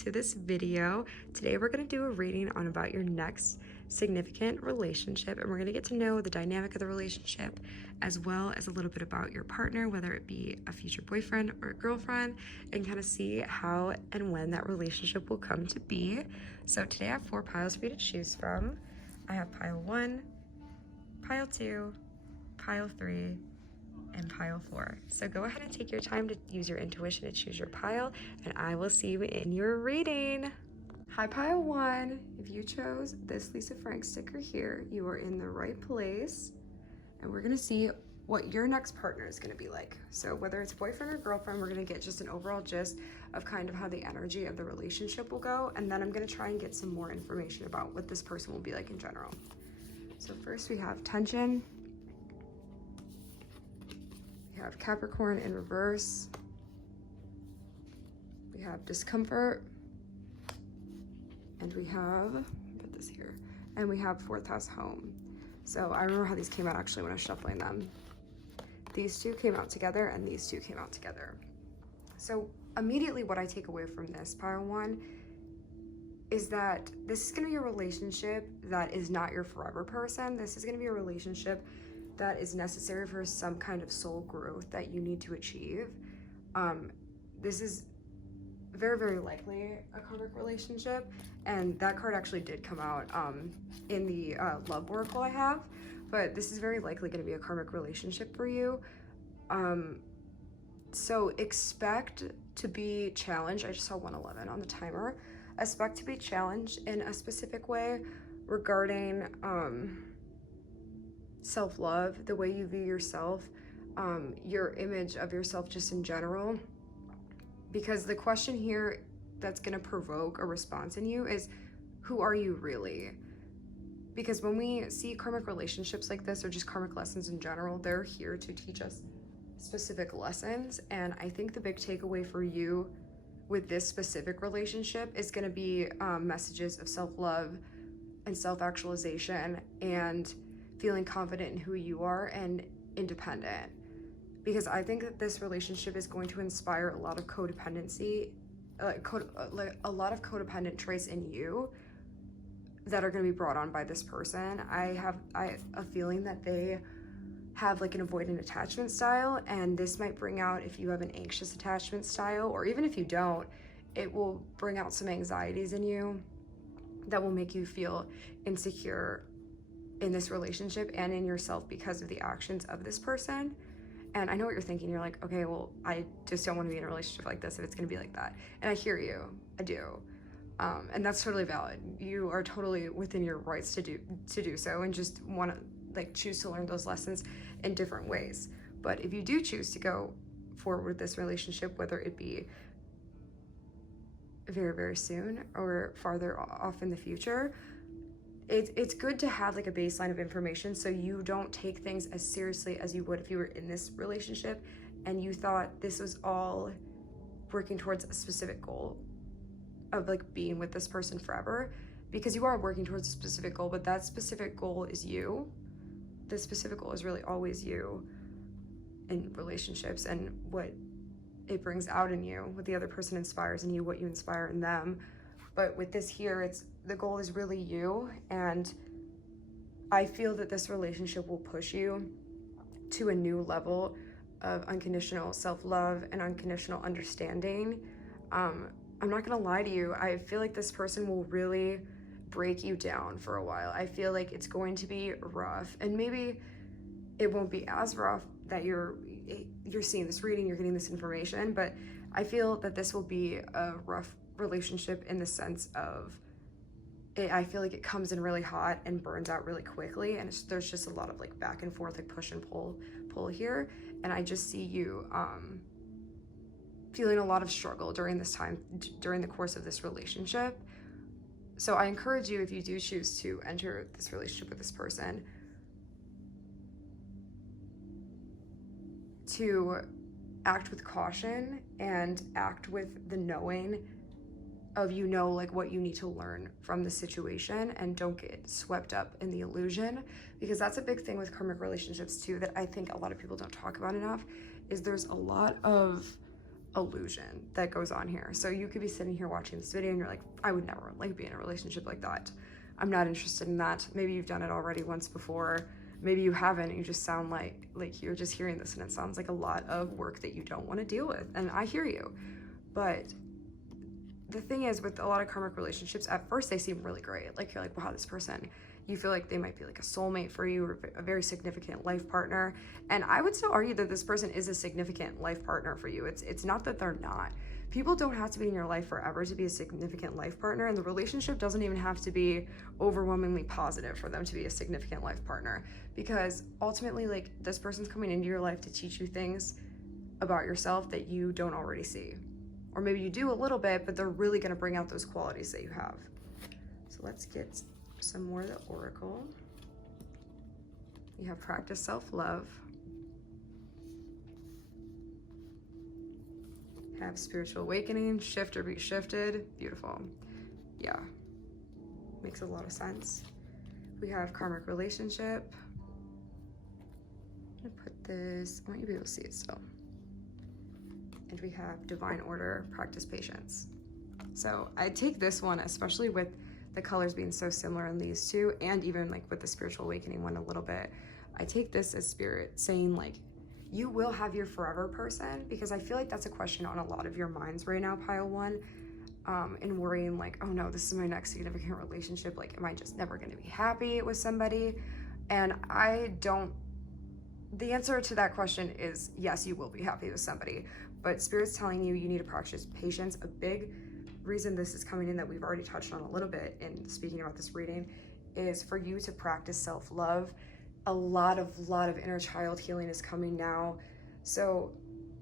to this video. Today we're going to do a reading on about your next significant relationship, and we're going to get to know the dynamic of the relationship as well as a little bit about your partner, whether it be a future boyfriend or a girlfriend, and kind of see how and when that relationship will come to be. So today I have 4 piles for you to choose from. I have pile 1, pile 2, pile 3, and pile 4. So go ahead and take your time to use your intuition to choose your pile, and I will see you in your reading. Hi, pile 1. If you chose this Lisa Frank sticker here, you are in the right place, and we're gonna see what your next partner is gonna be like. So whether it's boyfriend or girlfriend, we're gonna get just an overall gist of kind of how the energy of the relationship will go, and then I'm gonna try and get some more information about what this person will be like in general. So first we have tension. We have Capricorn in reverse. We have discomfort. And we have, put this here, and we have 4th house home. So I remember how these came out actually when I was shuffling them. These 2 came out together and these 2 came out together. So immediately what I take away from this pile 1 is that this is gonna be a relationship that is not your forever person. This is gonna be a relationship that is necessary for some kind of soul growth that you need to achieve. This is very, very likely a karmic relationship, and that card actually did come out in the love oracle I have, but this is very likely going to be a karmic relationship for you. So expect to be challenged. I just saw 111 on the timer. Expect to be challenged in a specific way regarding self-love, the way you view yourself, your image of yourself just in general. Because the question here that's going to provoke a response in you is, who are you really? Because when we see karmic relationships like this, or just karmic lessons in general, they're here to teach us specific lessons. And I think the big takeaway for you with this specific relationship is going to be messages of self-love and self-actualization and feeling confident in who you are and independent. Because I think that this relationship is going to inspire a lot of codependency, a lot of codependent traits in you that are going to be brought on by this person. I have a feeling that they have like an avoidant attachment style, and this might bring out, if you have an anxious attachment style, or even if you don't, it will bring out some anxieties in you that will make you feel insecure in this relationship and in yourself because of the actions of this person. And I know what you're thinking. You're like, okay, well, I just don't want to be in a relationship like this if it's going to be like that. And I hear you. I do. And that's totally valid. You are totally within your rights to do so, and just want to like choose to learn those lessons in different ways. But if you do choose to go forward with this relationship, whether it be very, very soon or farther off in the future, it's good to have like a baseline of information so you don't take things as seriously as you would if you were in this relationship and you thought this was all working towards a specific goal of like being with this person forever, because you are working towards a specific goal, but that specific goal is you. The specific goal is really always you in relationships, and what it brings out in you, what the other person inspires in you, what you inspire in them. But with this here, the goal is really you, and I feel that this relationship will push you to a new level of unconditional self-love and unconditional understanding. I'm not gonna lie to you, I feel like this person will really break you down for a while. I feel like it's going to be rough, and maybe it won't be as rough that you're seeing this reading, you're getting this information, but I feel that this will be a rough relationship in the sense of I feel like it comes in really hot and burns out really quickly, and there's just a lot of like back and forth, like push and pull here, and I just see you feeling a lot of struggle during the course of this relationship. So I encourage you, if you do choose to enter this relationship with this person, to act with caution and act with the knowing of, like what you need to learn from the situation, and don't get swept up in the illusion, because that's a big thing with karmic relationships too that I think a lot of people don't talk about enough, is there's a lot of illusion that goes on here. So you could be sitting here watching this video and you're like, I would never like be in a relationship like that. I'm not interested in that. Maybe you've done it already once before. Maybe you haven't. You just sound like you're just hearing this and it sounds like a lot of work that you don't want to deal with. And I hear you. But the thing is, with a lot of karmic relationships, at first they seem really great. Like, you're like, wow, this person, you feel like they might be like a soulmate for you or a very significant life partner. And I would still argue that this person is a significant life partner for you. It's not that they're not. People don't have to be in your life forever to be a significant life partner, and the relationship doesn't even have to be overwhelmingly positive for them to be a significant life partner, because ultimately, like, this person's coming into your life to teach you things about yourself that you don't already see. Or maybe you do a little bit, but they're really going to bring out those qualities that you have. So let's get some more of the oracle. You have practice self-love. Have spiritual awakening, shift or be shifted. Beautiful. Yeah, makes a lot of sense. We have karmic relationship. I'm gonna put this, I want you to be able to see it still. And we have divine order, practice patience. So I take this one, especially with the colors being so similar in these two, and even like with the spiritual awakening one a little bit, I take this as spirit saying, like, you will have your forever person, because I feel like that's a question on a lot of your minds right now, pile one, and worrying like, oh no, this is my next significant relationship. Like, am I just never going to be happy with somebody? And the answer to that question is yes, you will be happy with somebody, but Spirit's telling you need to practice patience. A big reason this is coming in that we've already touched on a little bit in speaking about this reading is for you to practice self-love. A lot of inner child healing is coming now. So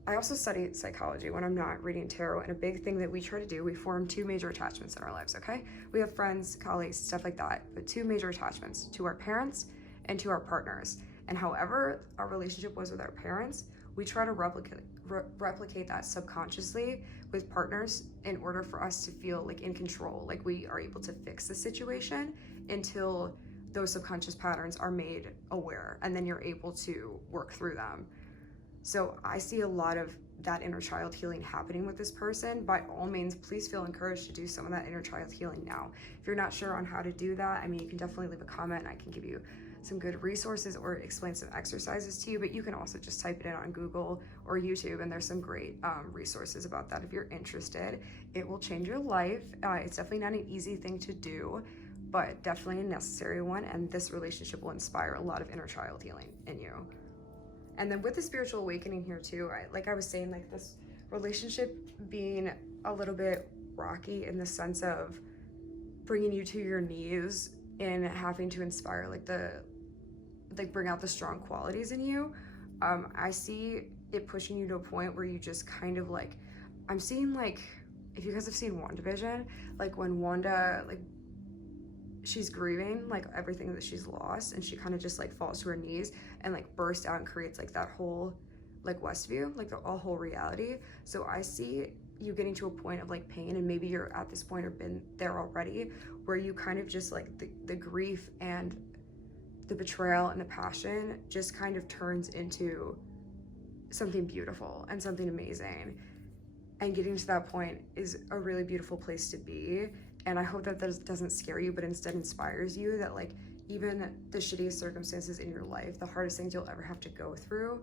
I also study psychology when I'm not reading tarot, and a big thing that we try to do, we form two major attachments in our lives, okay? We have friends, colleagues, stuff like that, but two major attachments: to our parents and to our partners. And however our relationship was with our parents, we try to replicate that subconsciously with partners in order for us to feel like in control, like we are able to fix the situation until those subconscious patterns are made aware, and then you're able to work through them. So I see a lot of that inner child healing happening with this person. By all means, please feel encouraged to do some of that inner child healing now. If you're not sure on how to do that, I mean, you can definitely leave a comment. I can give you some good resources or explain some exercises to you, but you can also just type it in on Google or YouTube, and there's some great resources about that if you're interested. It will change your life. It's definitely not an easy thing to do, but definitely a necessary one, and this relationship will inspire a lot of inner child healing in you. And then with the spiritual awakening here too, like I was saying, like this relationship being a little bit rocky in the sense of bringing you to your knees and having to inspire bring out the strong qualities in you. I see it pushing you to a point where you just kind of like, I'm seeing like, if you guys have seen WandaVision, like when Wanda, like, she's grieving like everything that she's lost, and she kind of just like falls to her knees and like bursts out and creates like that whole like Westview, like the whole reality. So I see you getting to a point of like pain, and maybe you're at this point or been there already, where you kind of just like the grief and the betrayal and the passion just kind of turns into something beautiful and something amazing. And getting to that point is a really beautiful place to be. And I hope that that doesn't scare you, but instead inspires you that like even the shittiest circumstances in your life, the hardest things you'll ever have to go through,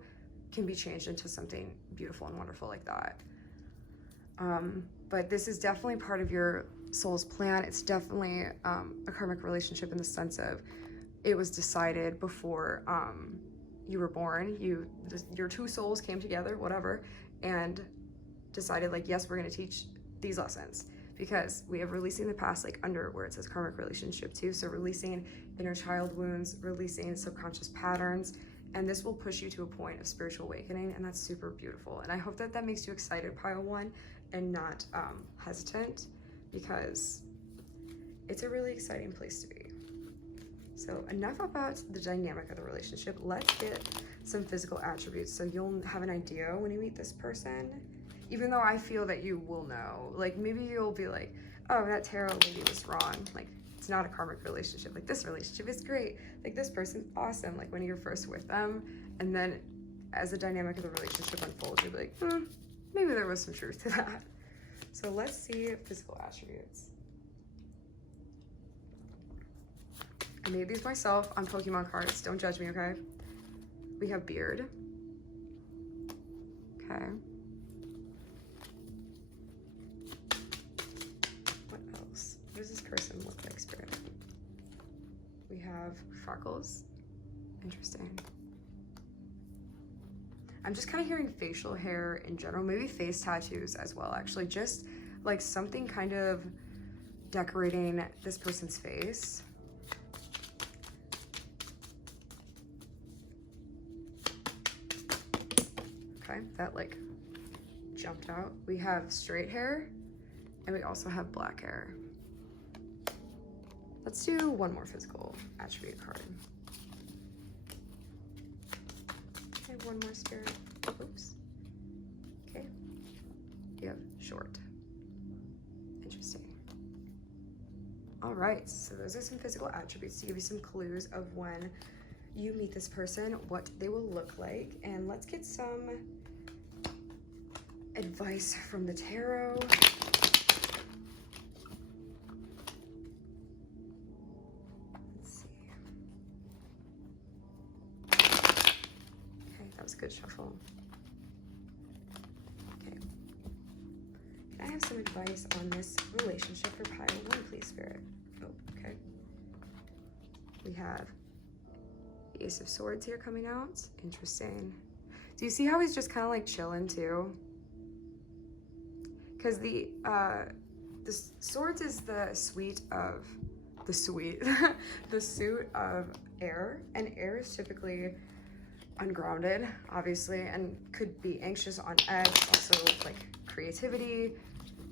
can be changed into something beautiful and wonderful like that. But this is definitely part of your soul's plan. It's definitely a karmic relationship in the sense of it was decided before you were born. Your two souls came together, whatever, and decided like, yes, we're going to teach these lessons, because we have releasing the past like under where it says karmic relationship too. So releasing inner child wounds, releasing subconscious patterns, and this will push you to a point of spiritual awakening, and that's super beautiful. And I hope that that makes you excited, pile one, and not hesitant, because it's a really exciting place to be. So enough about the dynamic of the relationship. Let's get some physical attributes so you'll have an idea when you meet this person. Even though I feel that you will know, like maybe you'll be like, oh, that tarot lady was wrong. Like, it's not a karmic relationship. Like, this relationship is great. Like, this person's awesome. Like when you're first with them, and then as the dynamic of the relationship unfolds, you'll be like, maybe there was some truth to that. So let's see physical attributes. I made these myself on Pokemon cards. Don't judge me, okay? We have beard. Okay. What else? What does this person look like, Spirit? We have freckles. Interesting. I'm just kind of hearing facial hair in general, maybe face tattoos as well, actually. Just like something kind of decorating this person's face. Okay, that like jumped out. We have straight hair and we also have black hair. Let's do one more physical attribute card. Okay, one more, Spirit. Oops. Okay. You have short. Interesting. All right, so those are some physical attributes to give you some clues of when you meet this person, what they will look like. And let's get some advice from the tarot. A good shuffle. Okay. Can I have some advice on this relationship for pile 1, please, Spirit? Oh, okay. We have the Ace of Swords here coming out. Interesting. Do you see how he's just kind of like chilling too? Because the Swords is the suit of air, and air is typically ungrounded, obviously, and could be anxious, on edge, also like creativity,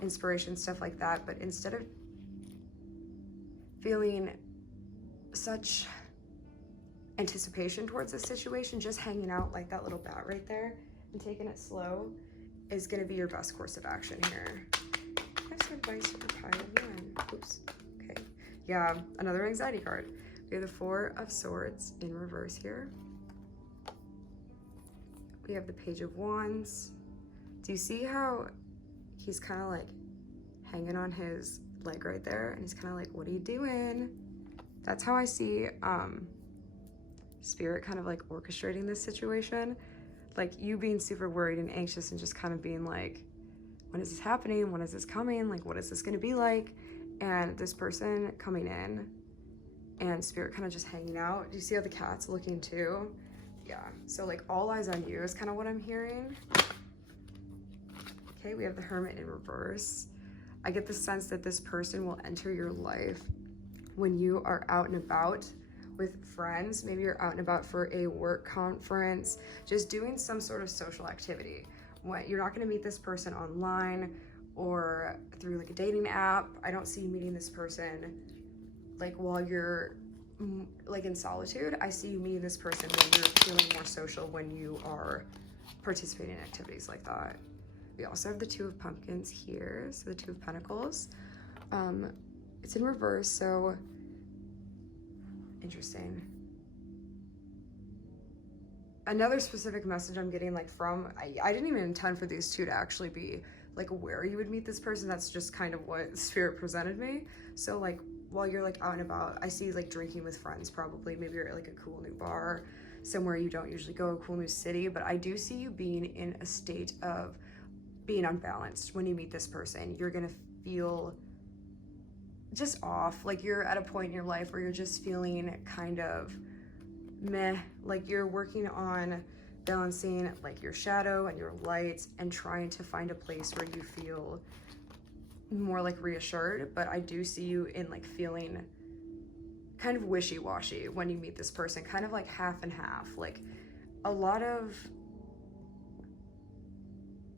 inspiration, stuff like that. But instead of feeling such anticipation towards this situation, just hanging out like that little bat right there and taking it slow is going to be your best course of action here. I have some advice for pile 1. Oops. Okay. Yeah, another anxiety card. We have the 4 of Swords in reverse here. We have the Page of Wands. Do you see how he's kind of like hanging on his leg right there? And he's kind of like, what are you doing? That's how I see Spirit kind of like orchestrating this situation. Like you being super worried and anxious and just kind of being like, when is this happening? When is this coming? Like, what is this going to be like? And this person coming in and Spirit kind of just hanging out. Do you see how the cat's looking too? Yeah, so like all eyes on you is kind of what I'm hearing. Okay, we have the Hermit in reverse. I get the sense that this person will enter your life when you are out and about with friends. Maybe you're out and about for a work conference, just doing some sort of social activity. When you're not going to meet this person online or through like a dating app. I don't see you meeting this person like while you're like in solitude. I see you meeting this person when you're feeling more social, when you are participating in activities like that. We also have the Two of Pumpkins here, so the Two of Pentacles. It's in reverse, so interesting. Another specific message I'm getting like from, I didn't even intend for these two to actually be like where you would meet this person. That's just kind of what Spirit presented me. So like while you're like out and about, I see like drinking with friends probably. Maybe you're at like a cool new bar, somewhere you don't usually go, a cool new city. But I do see you being in a state of being unbalanced when you meet this person. You're gonna feel just off. Like you're at a point in your life where you're just feeling kind of meh, like you're working on balancing like your shadow and your light and trying to find a place where you feel more like reassured. But I do see you in like feeling kind of wishy-washy when you meet this person, kind of like half and half, like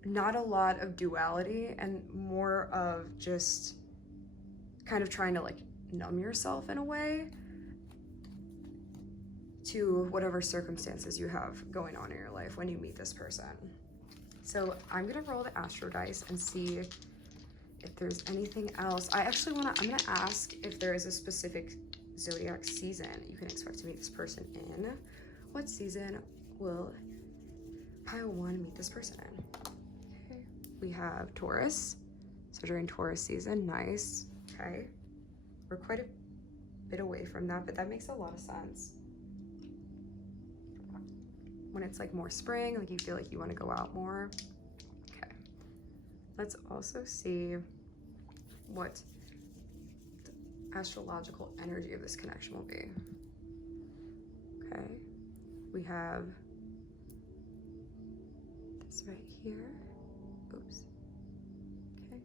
not a lot of duality and more of just kind of trying to like numb yourself in a way to whatever circumstances you have going on in your life when you meet this person. So I'm gonna roll the astro dice and see if there's anything else. I'm gonna ask if there is a specific zodiac season you can expect to meet this person in. What season will pile one meet this person in? Okay. we have Taurus. So during Taurus season, nice. Okay. We're quite a bit away from that, but that makes a lot of sense. When it's like more spring, like you feel like you want to go out more. Okay. Let's also see what the astrological energy of this connection will be. Okay. We have this right here. Oops. Okay.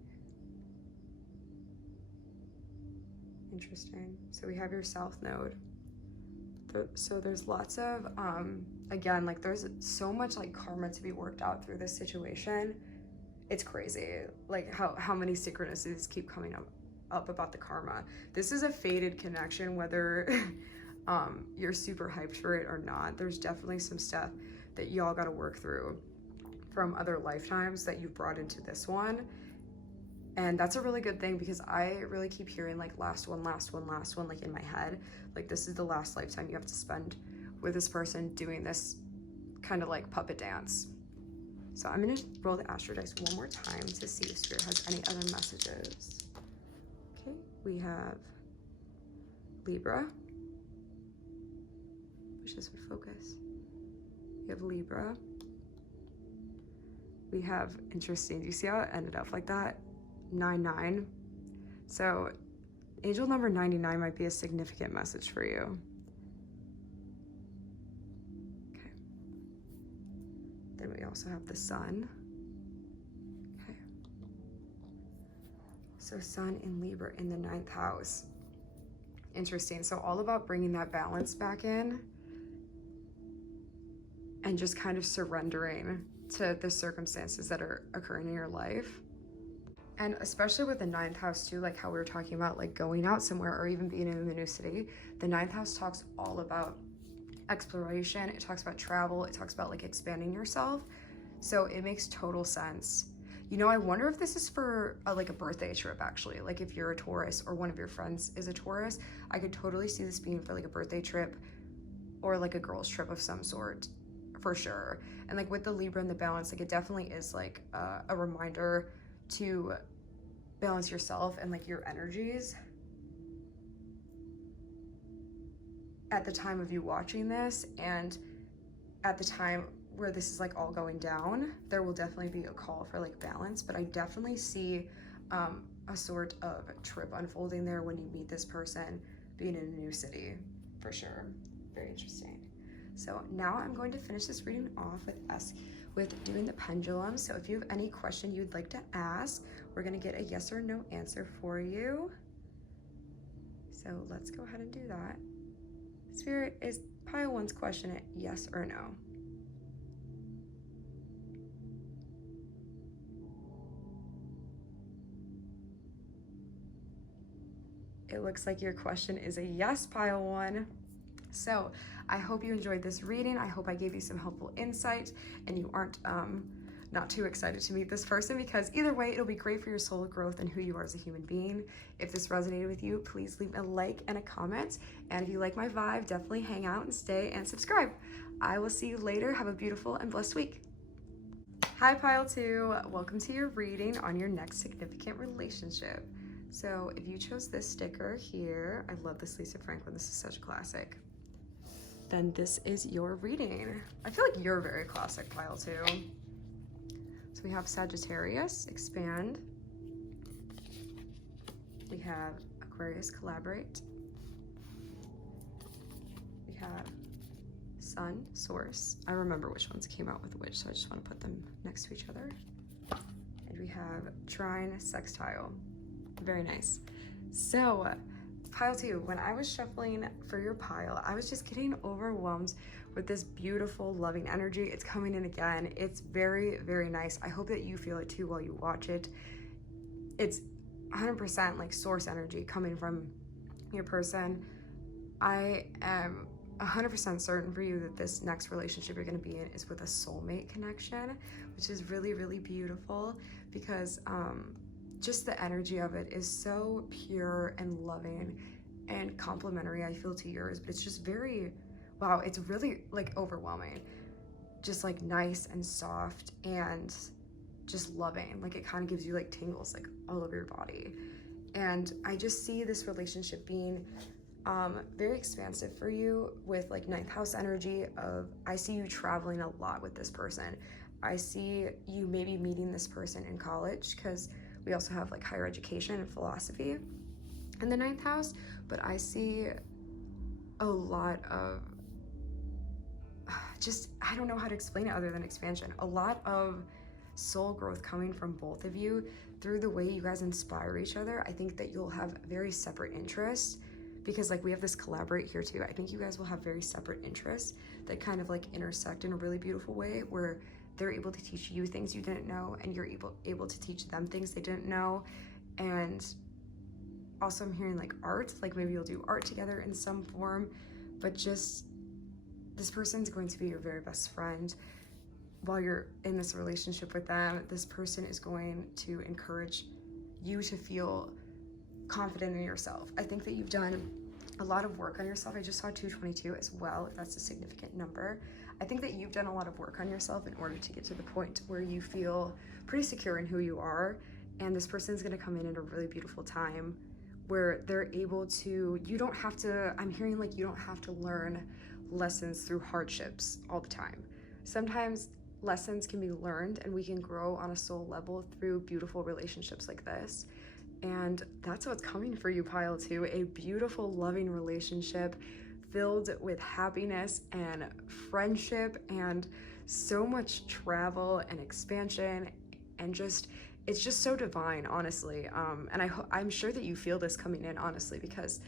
Interesting. So we have your south node. So there's lots of, again, like there's so much like karma to be worked out through this situation. It's crazy, like how many synchronicities keep coming up about the karma. This is a fated connection, whether you're super hyped for it or not. There's definitely some stuff that y'all got to work through from other lifetimes that you've brought into this one. And that's a really good thing, because I really keep hearing like last one, like in my head. Like this is the last lifetime you have to spend with this person doing this kind of like puppet dance. So I'm gonna roll the astro dice one more time to see if Spirit has any other messages. Okay, we have Libra. Wish this would focus. We have Libra. We have, interesting, do you see how it ended up like that? 99. So angel number 99 might be a significant message for you. Okay. Then we also have the sun. Okay. So sun in Libra in the 9th house. Interesting. So all about bringing that balance back in and just kind of surrendering to the circumstances that are occurring in your life. And especially with the 9th house too, like how we were talking about like going out somewhere or even being in the new city, the 9th house talks all about exploration. It talks about travel. It talks about like expanding yourself. So it makes total sense. You know, I wonder if this is for like a birthday trip actually. Like if you're a Taurus or one of your friends is a Taurus, I could totally see this being for like a birthday trip or like a girl's trip of some sort, for sure. And like with the Libra and the balance, like it definitely is like a reminder to balance yourself and like your energies. At the time of you watching this and at the time where this is like all going down, there will definitely be a call for like balance, but I definitely see a sort of trip unfolding there when you meet this person being in a new city, for sure. Very interesting. So now I'm going to finish this reading off with doing the pendulum. So if you have any question you'd like to ask, we're gonna get a yes or no answer for you. So let's go ahead and do that. Spirit, is pile 1's question a yes or no? It looks like your question is a yes, pile 1. So I hope you enjoyed this reading. I hope I gave you some helpful insight and you aren't not too excited to meet this person, because either way, it'll be great for your soul growth and who you are as a human being. If this resonated with you, please leave a like and a comment. And if you like my vibe, definitely hang out and stay and subscribe. I will see you later. Have a beautiful and blessed week. Hi, pile 2. Welcome to your reading on your next significant relationship. So if you chose this sticker here, I love this Lisa Franklin. This is such a classic. Then this is your reading. I feel like you're very classic, pile 2. So we have Sagittarius, expand. We have Aquarius, collaborate. We have Sun, source. I remember which ones came out with which, so I just want to put them next to each other. And we have Trine, sextile. Very nice. So pile 2, when I was shuffling for your pile, I was just getting overwhelmed with this beautiful, loving energy. It's coming in again. It's very, very nice. I hope that you feel it too while you watch it. It's 100% like source energy coming from your person. I am 100% certain for you that this next relationship you're going to be in is with a soulmate connection, which is really, really beautiful, because just the energy of it is so pure and loving and complementary, I feel, to yours. But it's just very, wow, it's really like overwhelming, just like nice and soft and just loving. Like it kind of gives you like tingles like all over your body. And I just see this relationship being very expansive for you with like 9th house energy of, I see you traveling a lot with this person. I see you maybe meeting this person in college, because we also have like higher education and philosophy in the 9th house, but I see a lot of just, I don't know how to explain it other than expansion. A lot of soul growth coming from both of you through the way you guys inspire each other. I think that you'll have very separate interests, because like we have this collaborate here too. I think you guys will have very separate interests that kind of like intersect in a really beautiful way, where they're able to teach you things you didn't know, and you're able to teach them things they didn't know. And also I'm hearing like art, like maybe you'll do art together in some form, but just this person's going to be your very best friend while you're in this relationship with them. This person is going to encourage you to feel confident in yourself. I think that you've done a lot of work on yourself. I just saw 222 as well, if that's a significant number. I think that you've done a lot of work on yourself in order to get to the point where you feel pretty secure in who you are. And this person's gonna come in at a really beautiful time where they're able to, you don't have to, I'm hearing like you don't have to learn lessons through hardships all the time. Sometimes lessons can be learned and we can grow on a soul level through beautiful relationships like this. And that's what's coming for you, Pile 2, a beautiful, loving relationship filled with happiness and friendship and so much travel and expansion, and just, it's just so divine, honestly. And I'm sure that you feel this coming in, honestly, because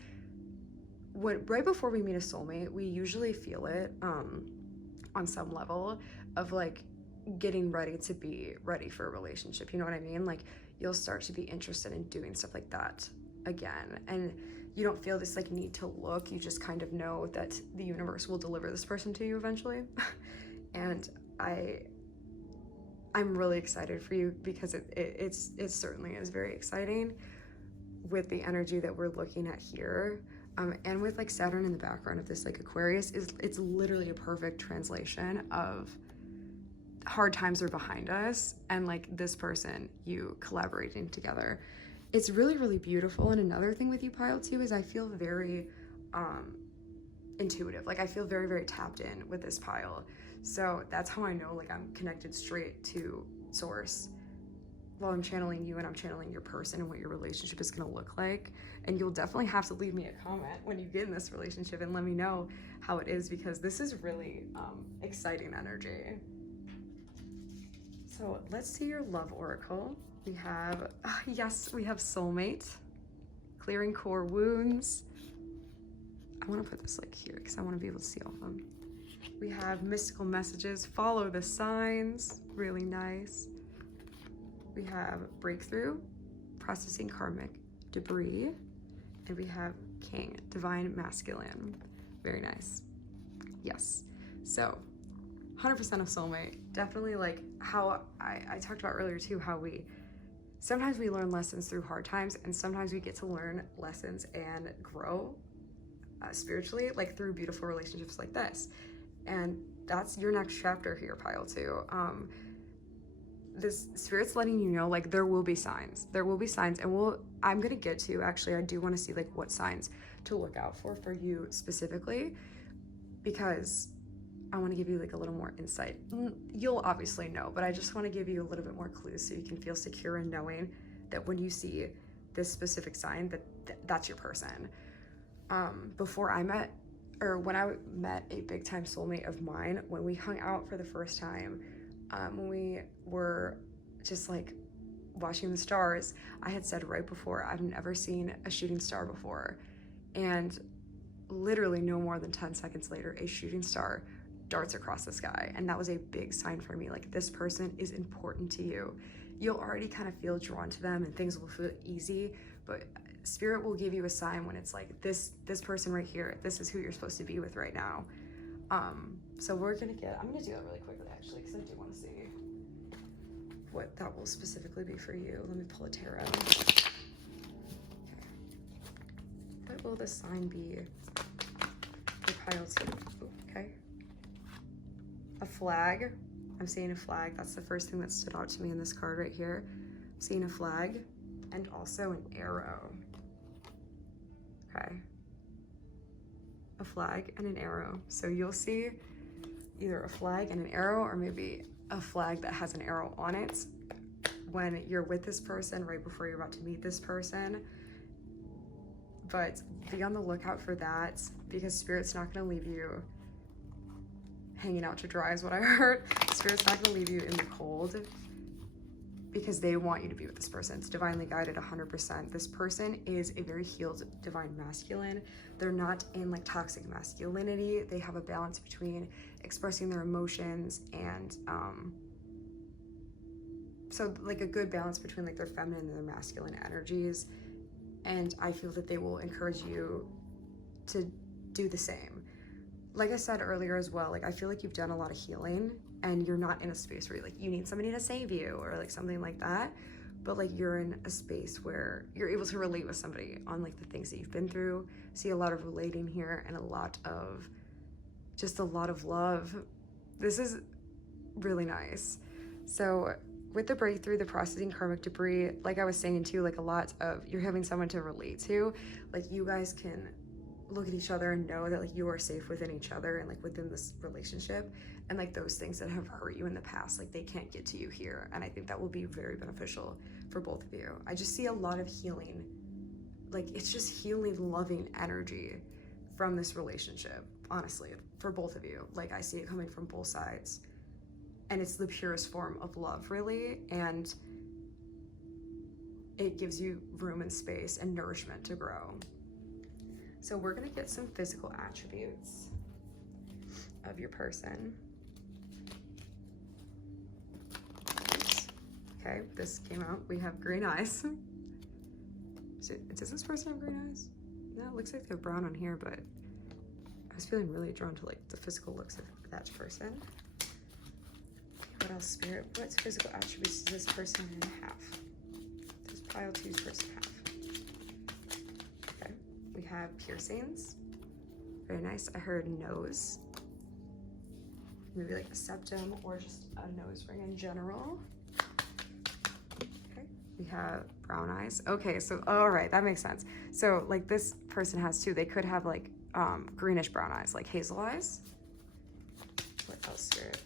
right before we meet a soulmate, we usually feel it on some level of like getting ready to be ready for a relationship. You know what I mean? Like you'll start to be interested in doing stuff like that again, and you don't feel this like need to look. You just kind of know that the universe will deliver this person to you eventually. And I'm really excited for you, because it certainly is very exciting with the energy that we're looking at here. And with like Saturn in the background of this like Aquarius, it's literally a perfect translation of hard times are behind us, and like this person, you collaborating together. It's really, really beautiful. And another thing with you, Pile 2, is I feel very intuitive. Like I feel very, very tapped in with this pile. So that's how I know like I'm connected straight to source while I'm channeling you, and I'm channeling your person and what your relationship is going to look like. And you'll definitely have to leave me a comment when you get in this relationship and let me know how it is, because this is really exciting energy. So let's see your love oracle. We have, yes, we have soulmate, clearing core wounds. I want to put this like here because I want to be able to see all of them. We have mystical messages, follow the signs, really nice. We have breakthrough, processing karmic debris, and we have king, divine masculine. Very nice. Yes. So 100% of soulmate, definitely like how I talked about earlier too, how sometimes we learn lessons through hard times, and sometimes we get to learn lessons and grow spiritually, like through beautiful relationships like this. And that's your next chapter here, Pile 2. This spirit's letting you know, like there will be signs. There will be signs, and I'm gonna get to, actually, I do wanna see like what signs to look out for you specifically, because I want to give you like a little more insight. You'll obviously know, but I just want to give you a little bit more clues so you can feel secure in knowing that when you see this specific sign, that's your person. When I met a big time soulmate of mine, when we hung out for the first time, when we were just like watching the stars, I had said right before, I've never seen a shooting star before. And literally no more than 10 seconds later, a shooting star darts across the sky. And that was a big sign for me, like this person is important to you. You'll already kind of feel drawn to them and things will feel easy, but spirit will give you a sign when it's like this person right here, this is who you're supposed to be with right now. So I'm gonna do that really quickly actually, because I do want to see what that will specifically be for you. Let me pull a tarot. Okay. What will the sign be for Pile 2? Okay. A flag, I'm seeing a flag. That's the first thing that stood out to me in this card right here. I'm seeing a flag and also an arrow. Okay. A flag and an arrow. So you'll see either a flag and an arrow, or maybe a flag that has an arrow on it when you're with this person, right before you're about to meet this person. But be on the lookout for that, because Spirit's not going to leave you hanging out to dry is what I heard. Spirit's not going to leave you in the cold, because they want you to be with this person. It's divinely guided 100%. This person is a very healed divine masculine. They're not in like toxic masculinity. They have a balance between expressing their emotions and so like a good balance between like their feminine and their masculine energies. And I feel that they will encourage you to do the same. Like I said earlier as well, like I feel like you've done a lot of healing and you're not in a space where you need somebody to save you or like something like that, but like you're in a space where you're able to relate with somebody on like the things that you've been through. See a lot of relating here and a lot of love. This is really nice. So with the breakthrough, the processing karmic debris, like I was saying too, like a lot of you're having someone to relate to, like you guys can look at each other and know that like you are safe within each other and like within this relationship, and like those things that have hurt you in the past, like they can't get to you here. And I think that will be very beneficial for both of you. I just see a lot of healing, like it's just healing, loving energy from this relationship, honestly, for both of you. Like I see it coming from both sides, and it's the purest form of love, really, and it gives you room and space and nourishment to grow. So we're gonna get some physical attributes of your person. Okay, this came out. We have green eyes. Does this person have green eyes? No, it looks like they have brown on here, but I was feeling really drawn to like the physical looks of that person. What else, Spirit? What physical attributes does this person have? Does pile 2's person have? Okay, we have piercings. Very nice. I heard nose. Maybe like a septum or just a nose ring in general. Okay, we have brown eyes. Okay, so all right, that makes sense. So like this person has too. They could have like greenish brown eyes, like hazel eyes. What else, Spirit?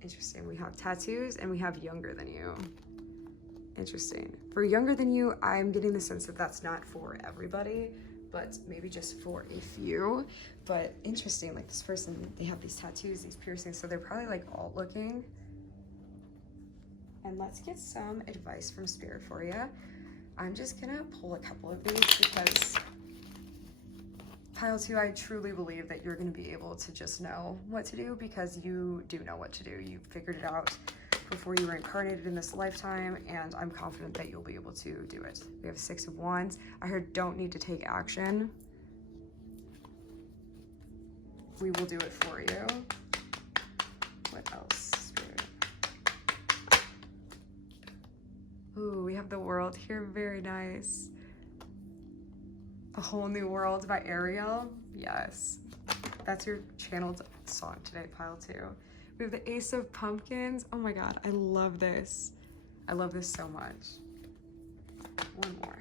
Interesting. We have tattoos and we have younger than you. Interesting. For younger than you, I'm getting the sense that that's not for everybody, but maybe just for a few. But interesting, like this person, they have these tattoos, these piercings, so they're probably like alt looking. And let's get some advice from Spirit for you. I'm just gonna pull a couple of these because Pile 2, I truly believe that you're going to be able to just know what to do, because you do know what to do. You figured it out before you were incarnated in this lifetime, and I'm confident that you'll be able to do it. We have 6 of Wands. I heard don't need to take action. We will do it for you. What else, Spirit? Ooh, we have the World here. Very nice. A Whole New World by Ariel. Yes, that's your channeled song today, Pile 2. We have the Ace of Pumpkins. Oh my God, I love this. I love this so much. One more.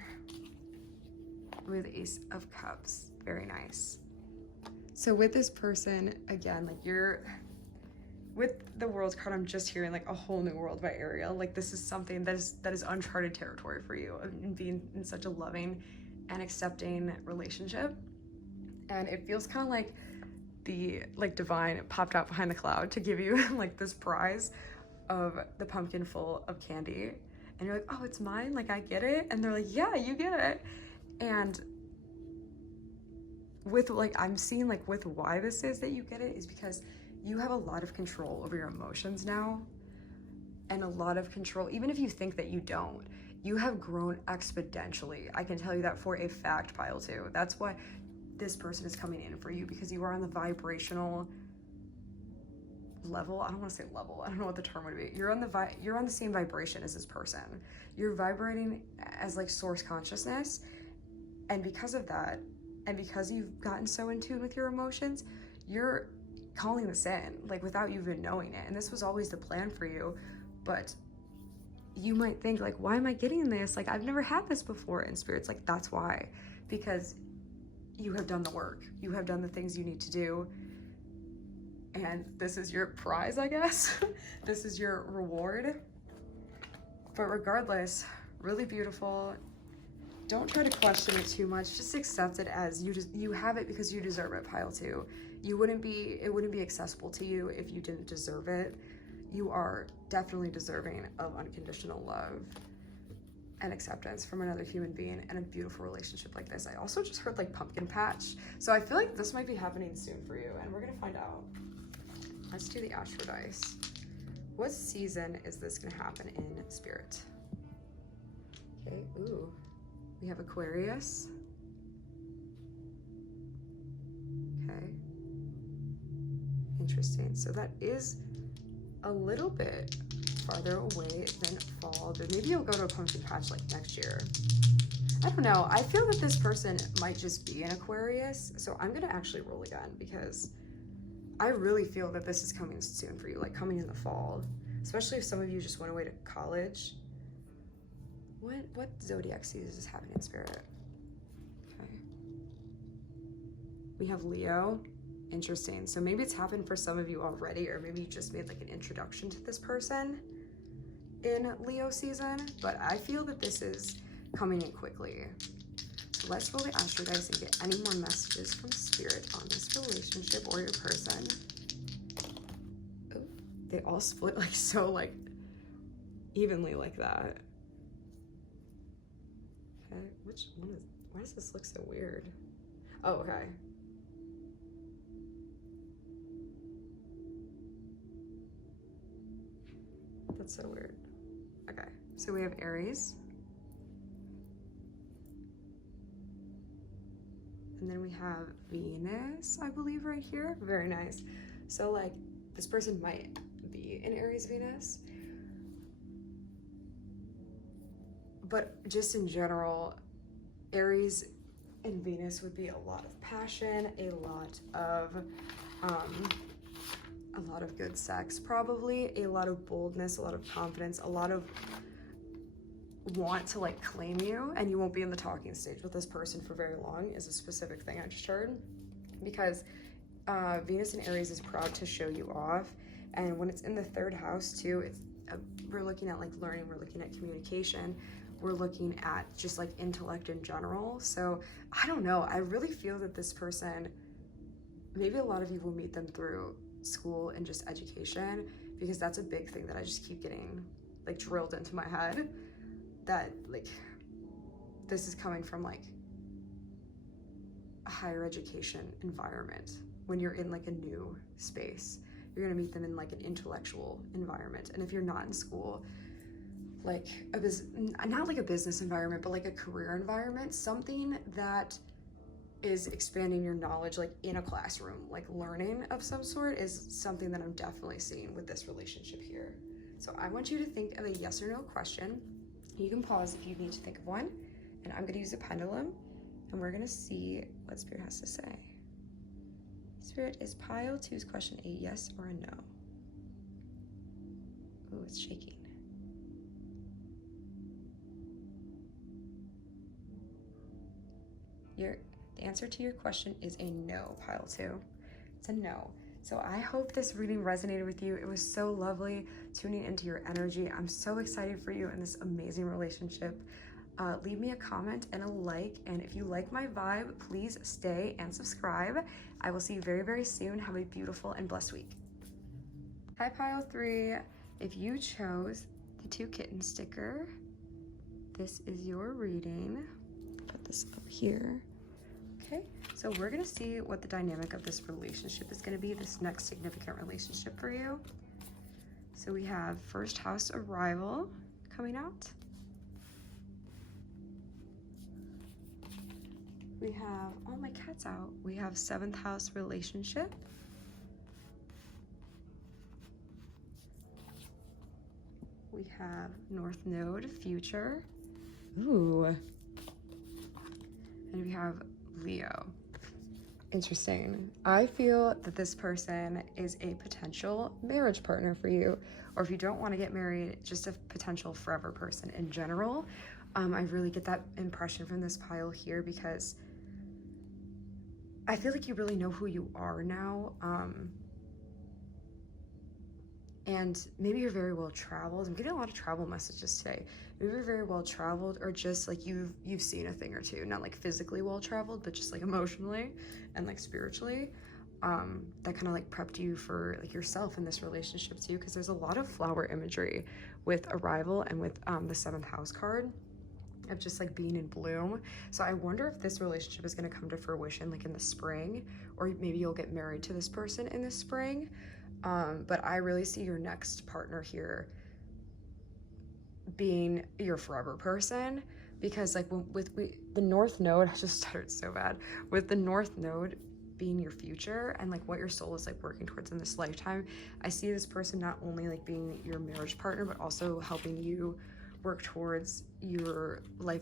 We have the Ace of Cups. Very nice. So with this person, again, like you're, with the World card, I'm just hearing like A Whole New World by Ariel. Like this is something that is uncharted territory for you, and being in such a loving and accepting relationship. And it feels kind of like the divine popped out behind the cloud to give you like this prize of the pumpkin full of candy, and you're like, oh, it's mine, like I get it. And they're like, yeah, you get it. And with like, I'm seeing like with why this is that you get it is because you have a lot of control over your emotions now, and a lot of control, even if you think that you don't. You have grown exponentially. I can tell you that for a fact, Pile 2. That's why this person is coming in for you, because you are on the vibrational level. I don't want to say level. I don't know what the term would be. You're on the same vibration as this person. You're vibrating as like source consciousness, And because of that, and because you've gotten so in tune with your emotions, you're calling this in, like without you even knowing it. And this was always the plan for you, but you might think like, why am I getting this? Like, I've never had this before. And Spirit's like, that's why, because you have done the work. You have done the things you need to do. And this is your prize, I guess. This is your reward. But regardless, really beautiful. Don't try to question it too much. Just accept it as you have it because you deserve it, pile 2. It wouldn't be accessible to you if you didn't deserve it. You are definitely deserving of unconditional love and acceptance from another human being and a beautiful relationship like this. I also just heard like pumpkin patch. So I feel like this might be happening soon for you, and we're gonna find out. Let's do the astro dice. What season is this gonna happen in, Spirit? Okay, ooh. We have Aquarius. Okay. Interesting. So that is a little bit farther away than fall, but maybe you'll go to a pumpkin patch like next year. I don't know. I feel that this person might just be an Aquarius. So I'm going to actually roll again because I really feel that this is coming soon for you, like coming in the fall, especially if some of you just went away to college. What zodiac season is happening in, Spirit? Okay. We have Leo. Interesting. So maybe it's happened for some of you already, or maybe you just made like an introduction to this person in Leo season, but I feel that this is coming in quickly. So let's roll the astro dice and get any more messages from Spirit on this relationship or your person. Oh, they all split like so like evenly like that. Okay, which one is, why does this look so weird? Oh, okay. That's so weird. Okay, so we have Aries. And then we have Venus, I believe, right here. Very nice. So like this person might be in Aries Venus. But just in general, Aries and Venus would be a lot of passion, a lot of good sex, probably, a lot of boldness, a lot of confidence, a lot of want to like claim you, and you won't be in the talking stage with this person for very long is a specific thing I just heard, because Venus in Aries is proud to show you off, and when it's in the 3rd house too, it's we're looking at like learning, we're looking at communication, we're looking at just like intellect in general. So I don't know, I really feel that this person, maybe a lot of you will meet them through school and just education, because that's a big thing that I just keep getting like drilled into my head, that like this is coming from like a higher education environment. When you're in like a new space, you're gonna meet them in like an intellectual environment. And if you're not in school, like not like a business environment, but like a career environment, something that is expanding your knowledge, like in a classroom, like learning of some sort, is something that I'm definitely seeing with this relationship here. So I want you to think of a yes or no question. You can pause if you need to think of one, and I'm gonna use a pendulum, and we're gonna see what Spirit has to say. Spirit, is pile 2's question a yes or a no? Oh, it's shaking. The answer to your question is a no, pile 2. It's a no. So I hope this reading resonated with you. It was so lovely tuning into your energy. I'm so excited for you in this amazing relationship. Leave me a comment and a like. And if you like my vibe, please stay and subscribe. I will see you very, very soon. Have a beautiful and blessed week. Hi, pile 3. If you chose the 2 kitten sticker, this is your reading. Put this up here. Okay, so we're gonna see what the dynamic of this relationship is gonna be, this next significant relationship for you. So we have 1st house arrival coming out. We have, oh, my cat's out. We have 7th house relationship. We have North Node future. Ooh. And we have Leo. Interesting. I feel that this person is a potential marriage partner for you, or if you don't want to get married, just a potential forever person in general. I really get that impression from this pile here because I feel like you really know who you are now. And maybe you're very well traveled. I'm getting a lot of travel messages today. Maybe you're very well traveled, or just like you've seen a thing or two, not like physically well traveled, but just like emotionally and like spiritually. That kind of like prepped you for like yourself in this relationship too, because there's a lot of flower imagery with arrival and with the 7th house card of just like being in bloom. So I wonder if this relationship is going to come to fruition like in the spring, or maybe you'll get married to this person in the spring. But I really see your next partner here being your forever person, because like the North Node, I just stuttered so bad, with the North Node being your future and like what your soul is like working towards in this lifetime. I see this person not only like being your marriage partner, but also helping you work towards your life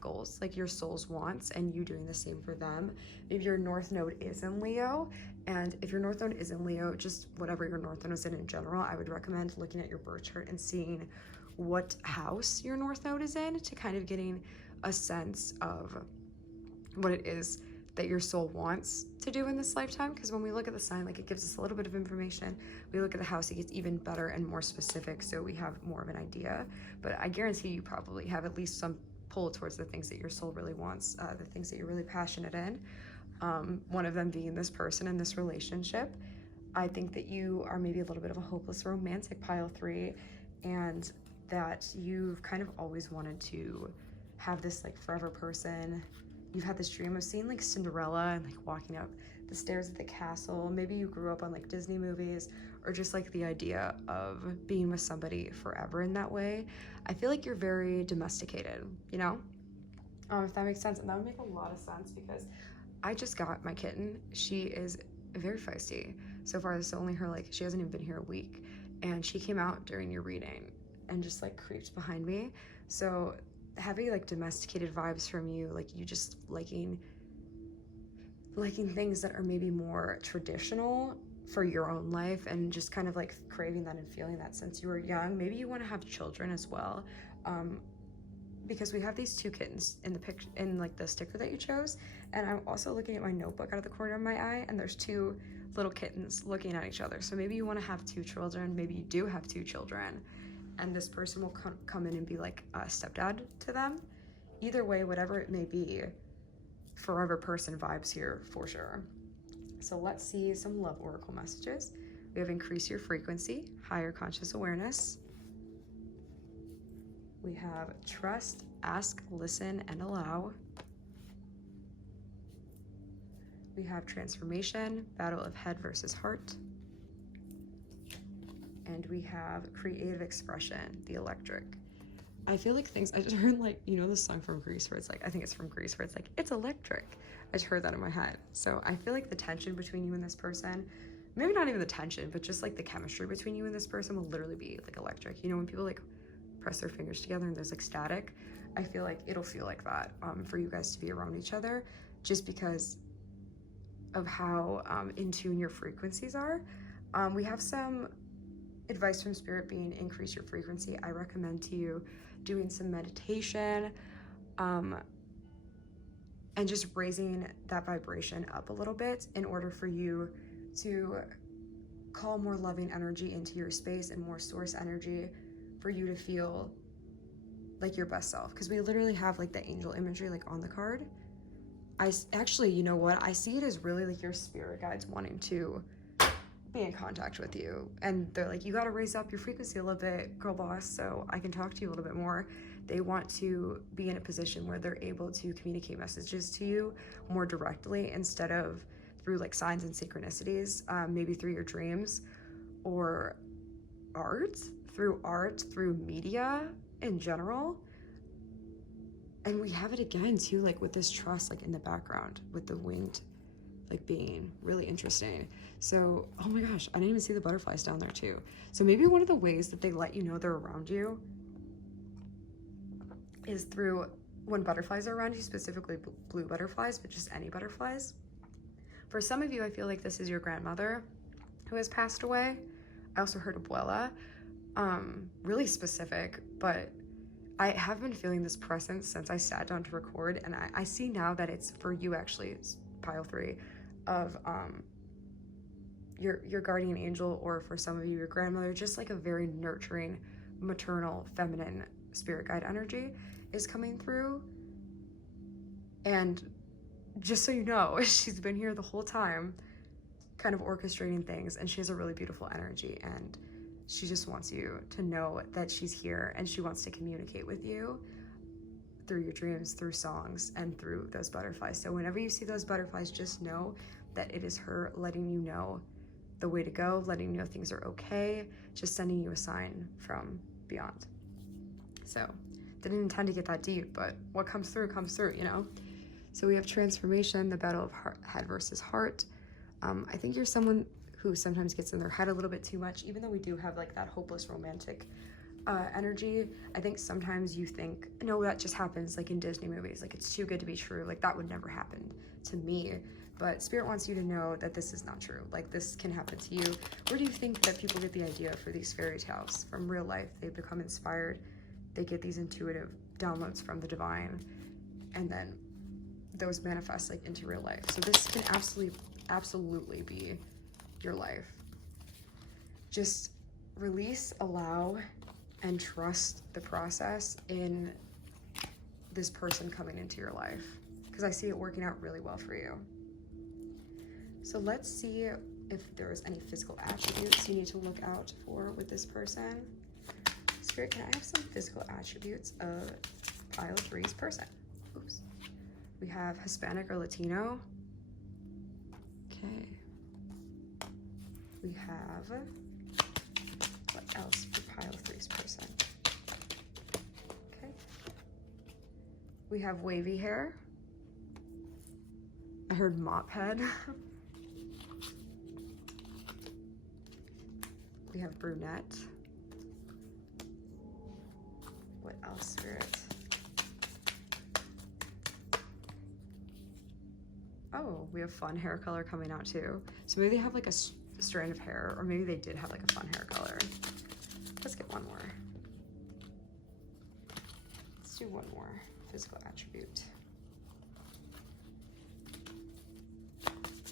goals, like your soul's wants, and you doing the same for them. If your North Node is in Leo, and if your North Node is in Leo, just whatever your North Node is in general, I would recommend looking at your birth chart and seeing what house your North Node is in, to kind of getting a sense of what it is that your soul wants to do in this lifetime. Because when we look at the sign, like, it gives us a little bit of information. We look at the house, it gets even better and more specific, so we have more of an idea. But I guarantee you probably have at least some pull towards the things that your soul really wants, the things that you're really passionate in. One of them being this person in this relationship. I think that you are maybe a little bit of a hopeless romantic, pile 3, and that you've kind of always wanted to have this like forever person. You've had this dream of seeing like Cinderella and like walking up the stairs at the castle. Maybe you grew up on like Disney movies, or just like the idea of being with somebody forever in that way. I feel like you're very domesticated, you know? If that makes sense. And that would make a lot of sense, because I just got my kitten. She is very feisty. So far, this is only her, like, she hasn't even been here a week. And she came out during your reading and just like creeped behind me. So having like domesticated vibes from you, like you just liking things that are maybe more traditional for your own life, and just kind of like craving that and feeling that since you were young. Maybe you want to have children as well, because we have these 2 kittens in the picture, in like the sticker that you chose. And I'm also looking at my notebook out of the corner of my eye, and there's 2 little kittens looking at each other. So maybe you want to have 2 children, maybe you do have 2 children, and this person will come in and be like a stepdad to them. Either way, whatever it may be, forever person vibes here for sure. So let's see some love oracle messages. We have increase your frequency, higher conscious awareness. We have trust, ask, listen, and allow. We have transformation, battle of head versus heart. And we have creative expression, the electric. I feel like things, I just heard like, you know the song from Grease where it's like, I think it's from Grease, where it's like, it's electric. I just heard that in my head. So I feel like the tension between you and this person, maybe not even the tension, but just like the chemistry between you and this person will literally be like electric. You know, when people like press their fingers together and there's like static, I feel like it'll feel like that for you guys to be around each other, just because of how in tune your frequencies are. We have some advice from Spirit being increase your frequency. I recommend to you doing some meditation and just raising that vibration up a little bit in order for you to call more loving energy into your space and more source energy for you to feel like your best self. Because we literally have like the angel imagery like on the card. I actually, you know what? I see it as really like your spirit guides wanting to be in contact with you, and they're like, you got to raise up your frequency a little bit, girl boss, so I can talk to you a little bit more. They want to be in a position where they're able to communicate messages to you more directly, instead of through like signs and synchronicities, maybe through your dreams, or art, through media in general. And we have it again too, like with this trust, like in the background with the winged like being, really interesting. So, oh my gosh, I didn't even see the butterflies down there too. So maybe one of the ways that they let you know they're around you is through when butterflies are around you, specifically blue butterflies, but just any butterflies. For some of you, I feel like this is your grandmother who has passed away. I also heard abuela, really specific, but I have been feeling this presence since I sat down to record, and I see now that it's for you, actually. It's pile 3 of your guardian angel, or for some of you, your grandmother, just like a very nurturing, maternal, feminine spirit guide energy is coming through. And just so you know, she's been here the whole time, kind of orchestrating things, and she has a really beautiful energy, and she just wants you to know that she's here, and she wants to communicate with you through your dreams, through songs, and through those butterflies. So whenever you see those butterflies, just know that it is her letting you know the way to go, letting you know things are okay, just sending you a sign from beyond. So didn't intend to get that deep, but what comes through, you know? So we have transformation, the battle of head versus heart. I think you're someone who sometimes gets in their head a little bit too much, even though we do have like that hopeless romantic energy. I think sometimes you think, no, that just happens like in Disney movies, like it's too good to be true, like that would never happen to me. But Spirit wants you to know that this is not true. Like this can happen to you. Where do you think that people get the idea for these fairy tales? From real life. They become inspired. They get these intuitive downloads from the divine, and then those manifest like into real life. So this can absolutely be your life. Just release, allow, and trust the process in this person coming into your life, because I see it working out really well for you. So let's see if there's any physical attributes you need to look out for with this person. Spirit, can I have some physical attributes of pile 3's person? Oops. We have Hispanic or Latino. Okay. We have, what else for pile 3's person? Okay. We have wavy hair. I heard mop head. We have brunette. What else, Spirit? Oh, we have fun hair color coming out too. So maybe they have like a strand of hair, or maybe they did have like a fun hair color. Let's get one more. Let's do one more physical attribute.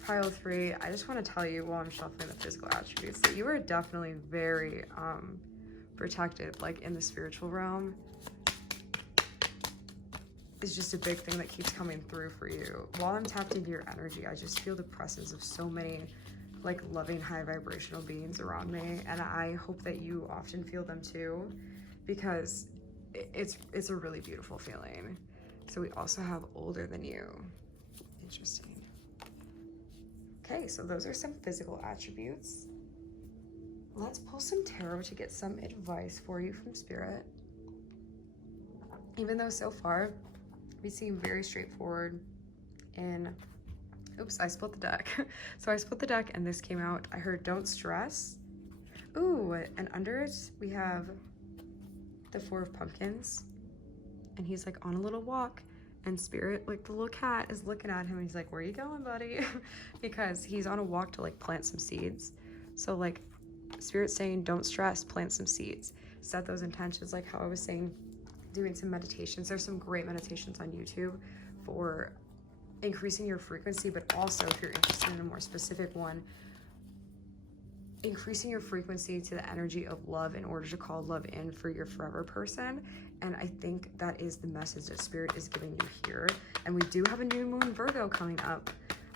Pile 3, I just want to tell you while I'm shuffling the physical attributes that you are definitely very protected, like in the spiritual realm. Is just a big thing that keeps coming through for you. While I'm tapped into your energy, I just feel the presence of so many like loving, high vibrational beings around me, and I hope that you often feel them too, because it's a really beautiful feeling. So we also have older than you. Interesting. Okay, so those are some physical attributes. Let's pull some tarot to get some advice for you from Spirit. Even though so far we seem very straightforward in, oops, I split the deck. So I split the deck and this came out. I heard don't stress. Ooh, and under it we have the 4 of pumpkins, and he's like on a little walk, and Spirit, like the little cat, is looking at him and he's like, where are you going, buddy? Because he's on a walk to like plant some seeds. So like Spirit's saying don't stress, plant some seeds, set those intentions, like how I was saying, doing some meditations. There's some great meditations on YouTube for increasing your frequency, but also if you're interested in a more specific one, increasing your frequency to the energy of love in order to call love in for your forever person. And I think that is the message that Spirit is giving you here. And we do have a new moon Virgo coming up.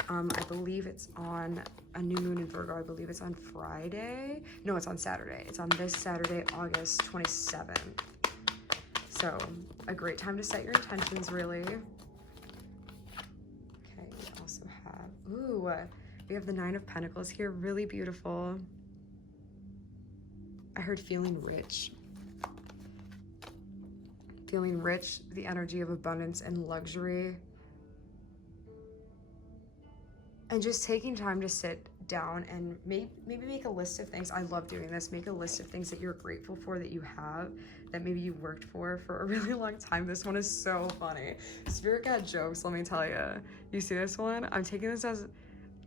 I believe it's on a new moon in Virgo. I believe it's on Friday. No, it's on Saturday. It's on this Saturday, August 27th. So a great time to set your intentions, really. Okay, we also have, ooh, we have the 9 of Pentacles here, really beautiful. I heard feeling rich. Feeling rich, the energy of abundance and luxury. And just taking time to sit down and maybe make a list of things. I love doing this. Make a list of things that you're grateful for, that you have, that maybe you worked for a really long time. This one is so funny. Spirit got jokes, let me tell you. You see this one? I'm taking this as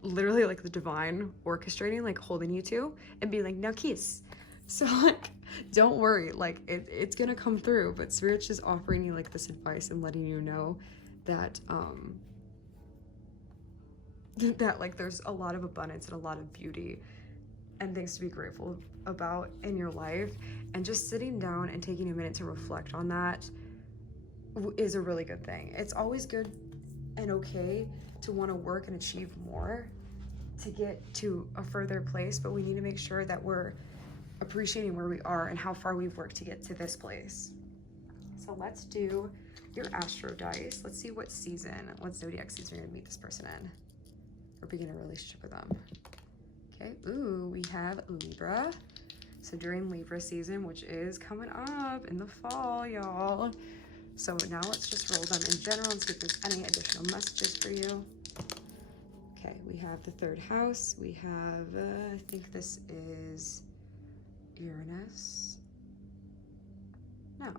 literally like the divine orchestrating, like holding you two and being like, now kiss. So like, don't worry, like it's gonna come through, but Spirit's just offering you like this advice and letting you know that that like there's a lot of abundance and a lot of beauty and things to be grateful about in your life, and just sitting down and taking a minute to reflect on that is a really good thing. It's always good and okay to want to work and achieve more to get to a further place, but we need to make sure that we're appreciating where we are and how far we've worked to get to this place. So let's do your astro dice. Let's see what season, what zodiac season you're gonna meet this person in or begin a relationship with them. Okay, ooh, we have Libra. So during Libra season, which is coming up in the fall, y'all. So now let's just roll them in general and see if there's any additional messages for you. Okay, we have the third house. We have, I think this is Uranus. No,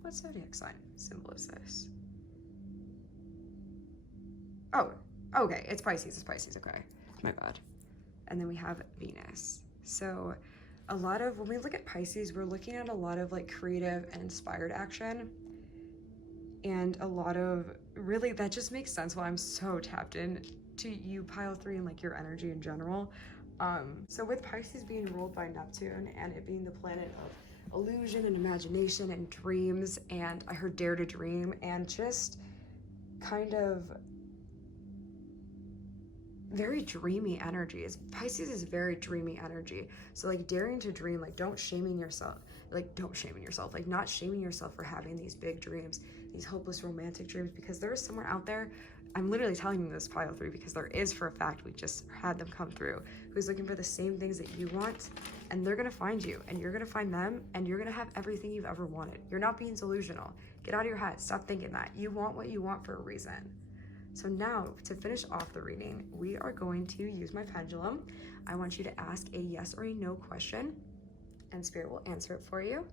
what zodiac sign symbol is this? Oh, okay, it's Pisces, okay, my bad. And then we have Venus. So a lot of, when we look at Pisces, we're looking at a lot of like creative and inspired action, and a lot of, really, that just makes sense why I'm so tapped in to you, pile 3, and like your energy in general. So with Pisces being ruled by Neptune and it being the planet of illusion and imagination and dreams, and I heard dare to dream, and just kind of very dreamy energy. Pisces is very dreamy energy. So like daring to dream, like don't shaming yourself, like not shaming yourself for having these big dreams, these hopeless romantic dreams, because there is someone out there, I'm literally telling you this, pile 3, because there is for a fact, we just had them come through, who's looking for the same things that you want, and they're gonna find you, and you're gonna find them, and you're gonna have everything you've ever wanted. You're not being delusional. Get out of your head, stop thinking that. You want what you want for a reason. So now, to finish off the reading, we are going to use my pendulum. I want you to ask a yes or a no question, and Spirit will answer it for you.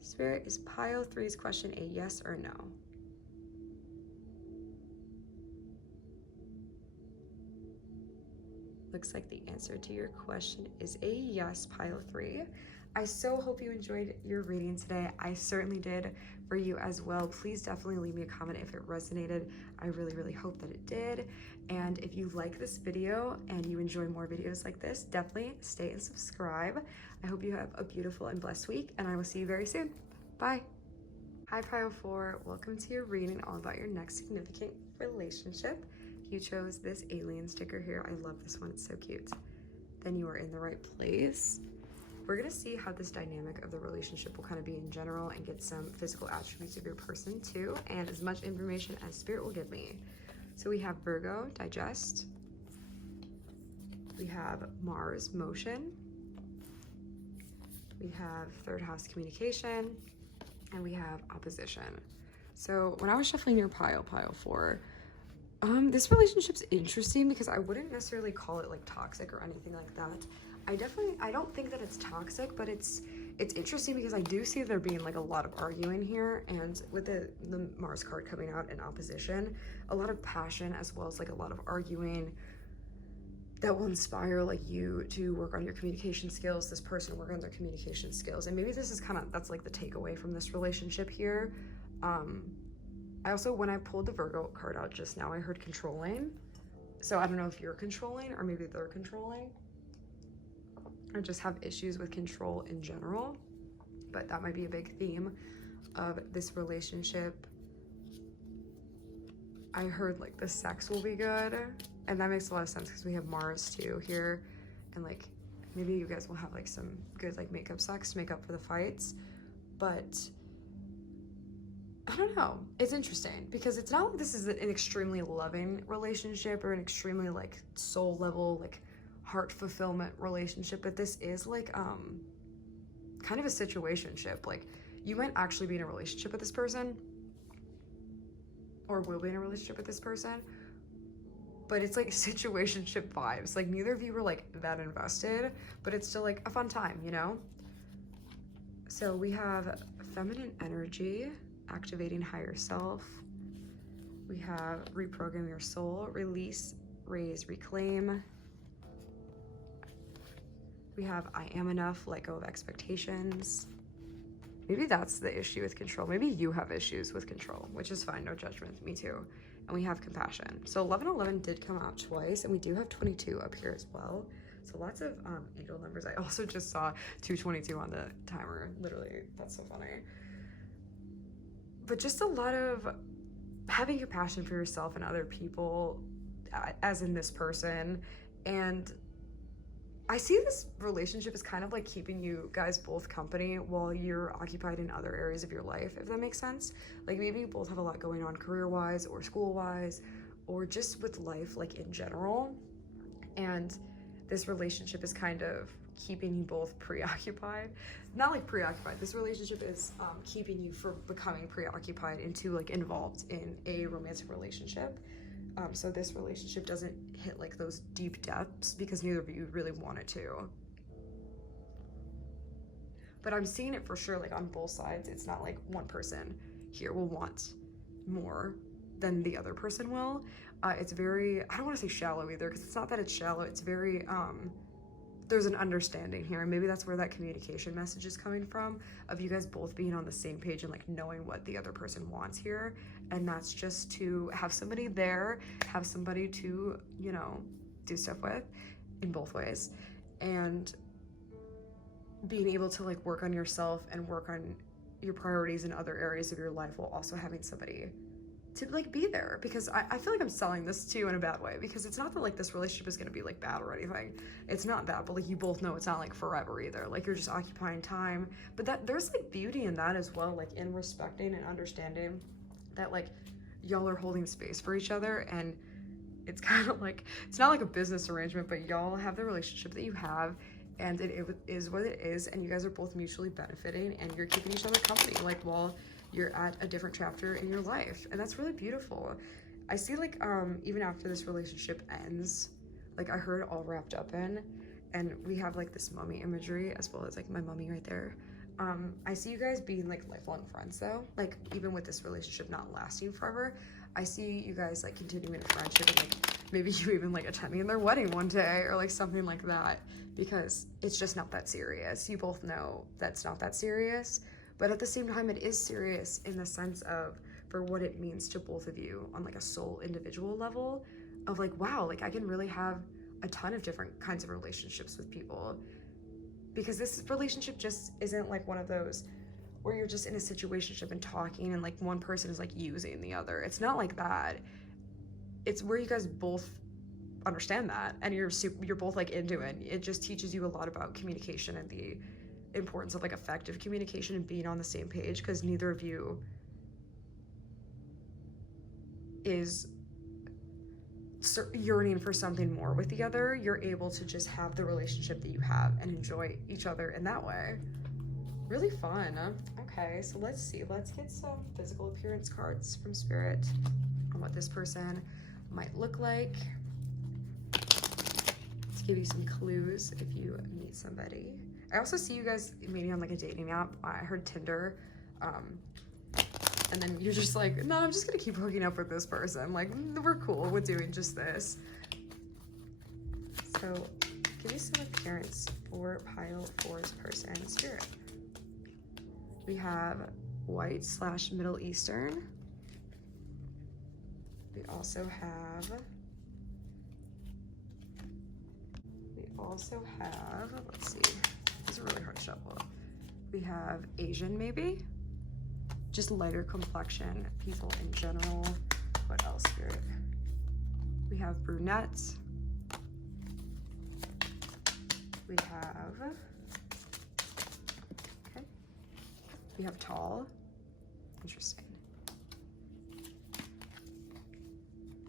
Spirit, is pile 3's question a yes or no? Looks like the answer to your question is a yes, pile 3. I so hope you enjoyed your reading today. I certainly did for you as well. Please definitely leave me a comment if it resonated. I really, really hope that it did. And if you like this video and you enjoy more videos like this, definitely stay and subscribe. I hope you have a beautiful and blessed week, and I will see you very soon. Bye. Hi, pile 4. Welcome to your reading all about your next significant relationship. You chose this alien sticker here. I love this one. It's so cute. Then you are in the right place. We're gonna see how this dynamic of the relationship will kind of be in general and get some physical attributes of your person too, and as much information as Spirit will give me. So we have Virgo, digest. We have Mars, motion. We have third house, communication, and we have opposition. So when I was shuffling your pile 4, this relationship's interesting because I wouldn't necessarily call it like toxic or anything like that. I don't think that it's toxic, but it's interesting because I do see there being like a lot of arguing here, and with the Mars card coming out in opposition, a lot of passion as well as like a lot of arguing that will inspire like you to work on your communication skills, this person work on their communication skills. And maybe this is that's like the takeaway from this relationship here. I also, when I pulled the Virgo card out just now, I heard controlling. So I don't know if you're controlling or maybe they're controlling, or just have issues with control in general, but that might be a big theme of this relationship. I heard like the sex will be good, and that makes a lot of sense because we have Mars too here, and like maybe you guys will have like some good like makeup sex to make up for the fights. But I don't know, it's interesting because it's not like this is an extremely loving relationship or an extremely like soul level like heart fulfillment relationship, but this is like kind of a situationship. Like you might actually be in a relationship with this person, or will be in a relationship with this person, but it's like situationship vibes. Like neither of you were like that invested, but it's still like a fun time, you know? So we have feminine energy, activating higher self. We have reprogram your soul, release, raise, reclaim. We have I am enough, let go of expectations. Maybe that's the issue with control. Maybe you have issues with control, which is fine, no judgment, me too. And we have compassion. So 1111 did come out twice, and we do have 22 up here as well. So lots of angel numbers. I also just saw 222 on the timer. Literally, that's so funny. But just a lot of having compassion for yourself and other people, as in this person. And I see this relationship as kind of like keeping you guys both company while you're occupied in other areas of your life, if that makes sense. Like maybe you both have a lot going on career-wise or school-wise or just with life like in general. And this relationship is kind of keeping you both preoccupied. Not like preoccupied, this relationship is keeping you from becoming preoccupied into like involved in a romantic relationship. So this relationship doesn't hit like those deep depths because neither of you really want it to. But I'm seeing it for sure, like on both sides. It's not like one person here will want more than the other person will. It's very, I don't want to say shallow either, because it's not that it's shallow. It's very, there's an understanding here. And maybe that's where that communication message is coming from, of you guys both being on the same page and like knowing what the other person wants here. And that's just to have somebody there, have somebody to, you know, do stuff with in both ways. And being able to like work on yourself and work on your priorities in other areas of your life while also having somebody to like be there. Because I feel like I'm selling this to you in a bad way, because it's not that like this relationship is going to be like bad or anything. It's not that, but like you both know it's not like forever either. Like you're just occupying time, but that there's like beauty in that as well, like in respecting and understanding that like y'all are holding space for each other. And it's kind of like, it's not like a business arrangement, but y'all have the relationship that you have, and it is what it is, and you guys are both mutually benefiting, and you're keeping each other company like while you're at a different chapter in your life. And that's really beautiful. I see like even after this relationship ends, like I heard it all wrapped up in, and we have like this mummy imagery as well as like my mummy right there. I see you guys being like lifelong friends though, like even with this relationship not lasting forever. I see you guys like continuing a friendship, and like maybe you even like attending their wedding one day or like something like that, because it's just not that serious. You both know that's not that serious, but at the same time it is serious in the sense of for what it means to both of you on like a soul individual level of like, wow, like I can really have a ton of different kinds of relationships with people, because this relationship just isn't like one of those where you're just in a situationship and talking and like one person is like using the other. It's not like that. It's where you guys both understand that and you're both like into it. It just teaches you a lot about communication and the importance of like effective communication and being on the same page, because neither of you is yearning for something more with the other. You're able to just have the relationship that you have and enjoy each other in that way. Really fun. Okay, so let's see. Let's get some physical appearance cards from Spirit on what this person might look like, to give you some clues if you meet somebody. I also see you guys maybe on like a dating app. I heard Tinder. And then you're just like, no, I'm just gonna keep hooking up with this person. Like, we're cool with doing just this. So give me some appearance for pile 4's person in Spirit. We have white / Middle Eastern. We also have, let's see, this is really hard to shuffle. We have Asian maybe, just lighter complexion people in general. What else, Spirit? We have brunettes. We have, okay, we have tall. Interesting.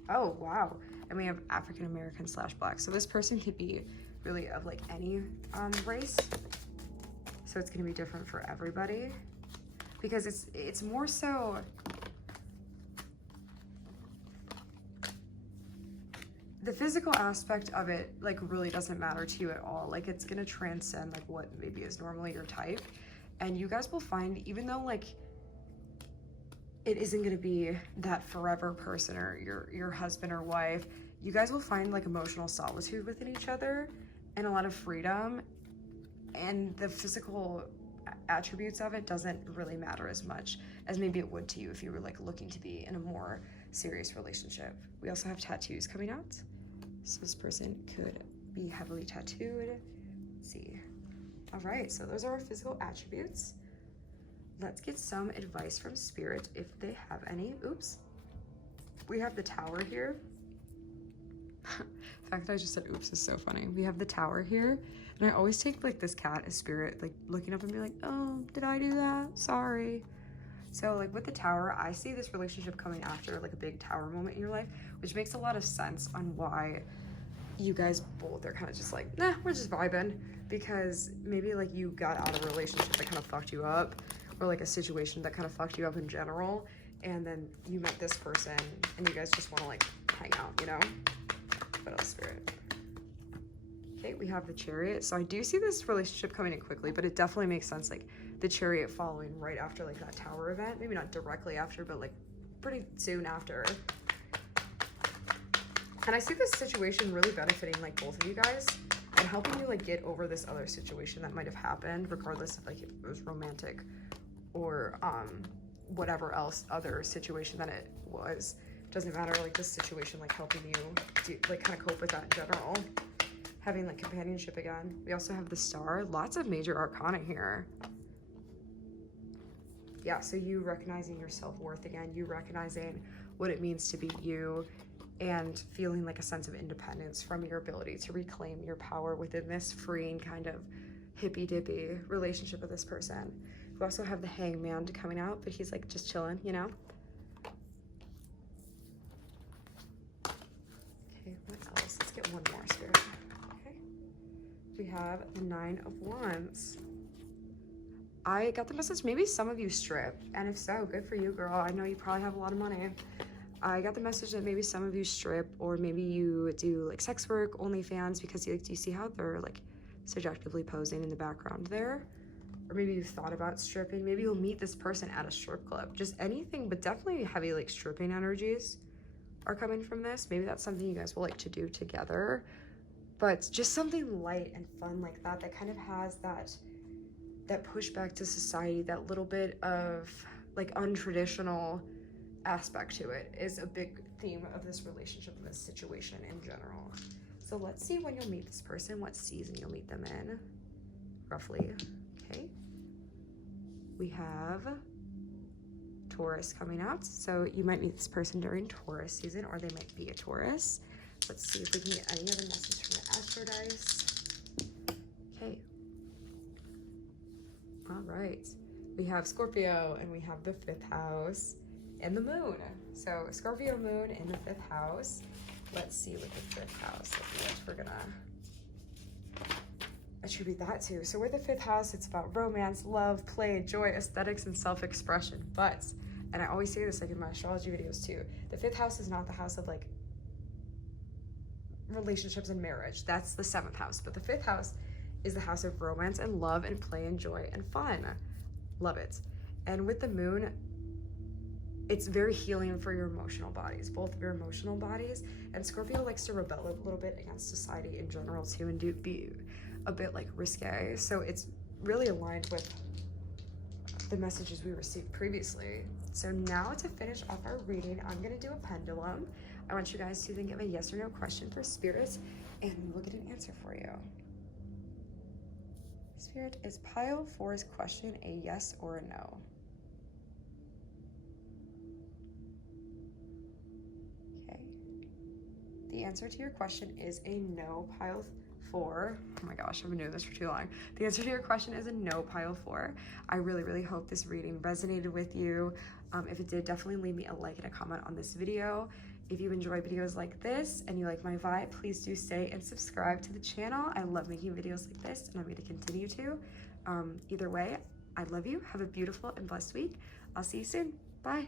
Oh, wow. And we have African American / Black. So this person could be really of like any race. So it's gonna be different for everybody, because it's more so, the physical aspect of it like really doesn't matter to you at all. Like it's gonna transcend like what maybe is normally your type, and you guys will find, even though like it isn't gonna be that forever person or your husband or wife, you guys will find like emotional solitude within each other and a lot of freedom, and the physical attributes of it doesn't really matter as much as maybe it would to you if you were like looking to be in a more serious relationship. We also have tattoos coming out, so this person could be heavily tattooed. Let's see. All right, so those are our physical attributes. Let's get some advice from Spirit if they have any. Oops. We have the Tower here. The fact that I just said oops is so funny. We have the Tower here, and I always take like this cat as Spirit, like looking up and be like, oh, did I do that? Sorry. So like with the Tower, I see this relationship coming after like a big Tower moment in your life, which makes a lot of sense on why you guys both are kind of just like, nah, we're just vibing, because maybe like you got out of a relationship that kind of fucked you up, or like a situation that kind of fucked you up in general, and then you met this person and you guys just want to like hang out, you know? What else, Spirit? Okay, we have the Chariot. So I do see this relationship coming in quickly, but it definitely makes sense, like the Chariot following right after like that Tower event. Maybe not directly after, but like pretty soon after. And I see this situation really benefiting like both of you guys and helping you like get over this other situation that might have happened, regardless of like if it was romantic or whatever else other situation that it was. Doesn't matter, like this situation like helping you do, like kind of cope with that in general. Having like companionship again. We also have the Star. Lots of major arcana here. Yeah, so you recognizing your self-worth again, you recognizing what it means to be you, and feeling like a sense of independence from your ability to reclaim your power within this freeing kind of hippy-dippy relationship with this person. We also have the Hangman coming out, but he's like just chilling, you know? Okay, what else? Let's get one more, Spirit. Okay. We have the Nine of Wands. I got the message, maybe some of you strip, and if so, good for you, girl. I know you probably have a lot of money. I got the message that maybe some of you strip, or maybe you do like sex work, OnlyFans, because do you see how they're like subjectively posing in the background there? Or maybe you've thought about stripping. Maybe you'll meet this person at a strip club. Just anything, but definitely heavy like stripping energies are coming from this. Maybe that's something you guys will like to do together, but just something light and fun like that, that kind of has that pushback to society, that little bit of like untraditional aspect to it is a big theme of this relationship and this situation in general. So let's see when you'll meet this person, what season you'll meet them in, roughly. Okay. We have Taurus coming out. So you might meet this person during Taurus season, or they might be a Taurus. Let's see if we can get any other message from the Astro Dice. Okay. All right. We have Scorpio, and we have the 5th house and the moon. So Scorpio moon in the 5th house. Let's see what the 5th house is. What we're gonna attribute that to. So with the 5th house, it's about romance, love, play, joy, aesthetics, and self-expression. But, and I always say this like in my astrology videos too, the 5th house is not the house of like relationships and marriage. That's the 7th house. But the 5th house is the house of romance and love and play and joy and fun. Love it. And with the moon, it's very healing for your emotional bodies, both of your emotional bodies. And Scorpio likes to rebel a little bit against society in general too, and be a bit like risque. So it's really aligned with the messages we received previously. So now to finish off our reading, I'm gonna do a pendulum. I want you guys to think of a yes or no question for Spirit, and we'll get an answer for you. Spirit, is pile 4's question a yes or a no? Okay. The answer to your question is a no, pile 4. Oh my gosh, I've been doing this for too long. The answer to your question is a no, pile 4. I really, really hope this reading resonated with you. If it did, definitely leave me a like and a comment on this video. If you enjoy videos like this and you like my vibe, please do stay and subscribe to the channel. I love making videos like this, and I'm going to continue to. Either way, I love you. Have a beautiful and blessed week. I'll see you soon. Bye.